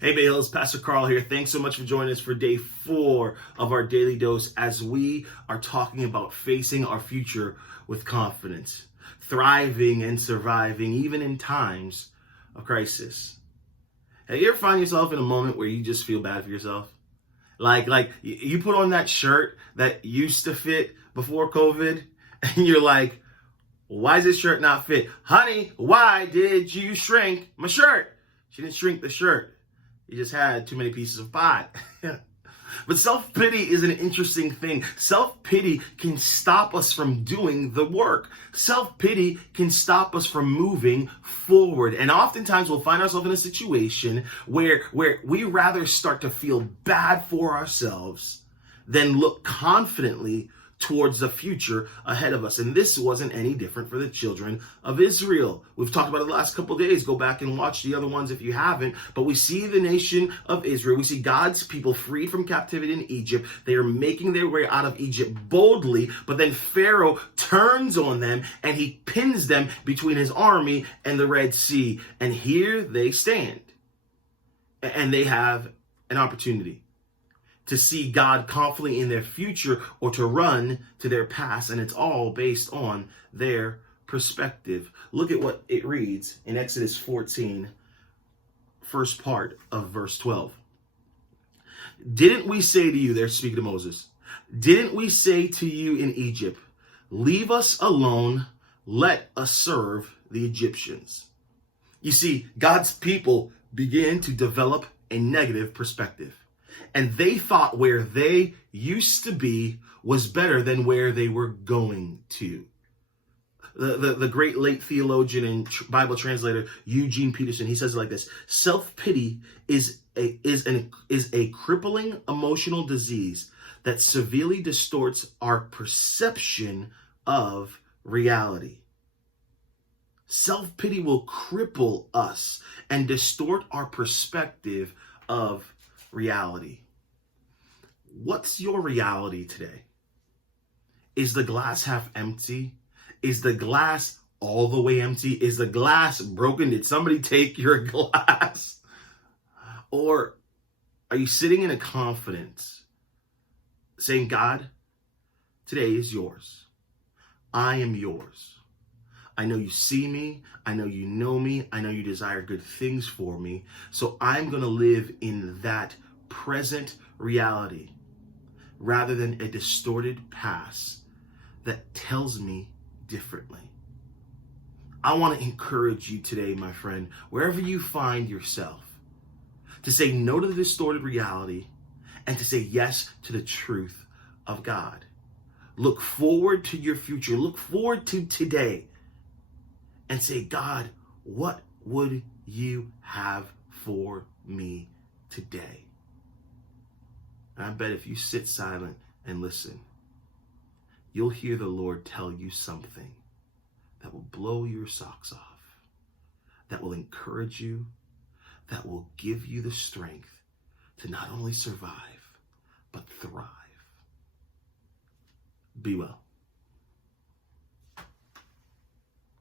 Hey Bales, Pastor Carl here. Thanks so much for joining us for day 4 of our daily dose as we are talking about facing our future with confidence, thriving and surviving even in times of crisis. Have you ever find yourself in a moment where you just feel bad for yourself? Like you put on that shirt that used to fit before COVID and you're like, why does this shirt not fit? Honey, why did you shrink my shirt? She didn't shrink the shirt. You just had too many pieces of pie. But self-pity is an interesting thing. Self-pity can stop us from doing the work. Self-pity can stop us from moving forward. And oftentimes we'll find ourselves in a situation where we rather start to feel bad for ourselves than look confidently towards the future ahead of us. And this wasn't any different for the children of Israel. We've talked about it the last couple of days. Go back and watch the other ones if you haven't. But we see the nation of Israel. We see God's people freed from captivity in Egypt. They are making their way out of Egypt boldly. But then Pharaoh turns on them and he pins them between his army and the Red Sea. And here they stand. And they have an opportunity to see God confidently in their future or to run to their past. And it's all based on their perspective. Look at what it reads in Exodus 14, first part of verse 12. Didn't we say to you, they're speaking to Moses, didn't we say to you in Egypt, leave us alone, let us serve the Egyptians? You see, God's people began to develop a negative perspective. And they thought where they used to be was better than where they were going to. The great late theologian and Bible translator Eugene Peterson, he says it like this: self-pity is a crippling emotional disease that severely distorts our perception of reality. Self-pity will cripple us and distort our perspective of reality. What's your reality today? Is the glass half empty? Is the glass all the way empty? Is the glass broken? Did somebody take your glass? Or are you sitting in a confidence saying, God, today is yours. I am yours. I know you see me. I know you know me. I know you desire good things for me. So I'm going to live in that present reality rather than a distorted past that tells me differently. I want to encourage you today, my friend, wherever you find yourself, to say no to the distorted reality and to say yes to the truth of God. Look forward to your future. Look forward to today and say, God, what would you have for me today? And I bet if you sit silent and listen, you'll hear the Lord tell you something that will blow your socks off, that will encourage you, that will give you the strength to not only survive, but thrive. Be well.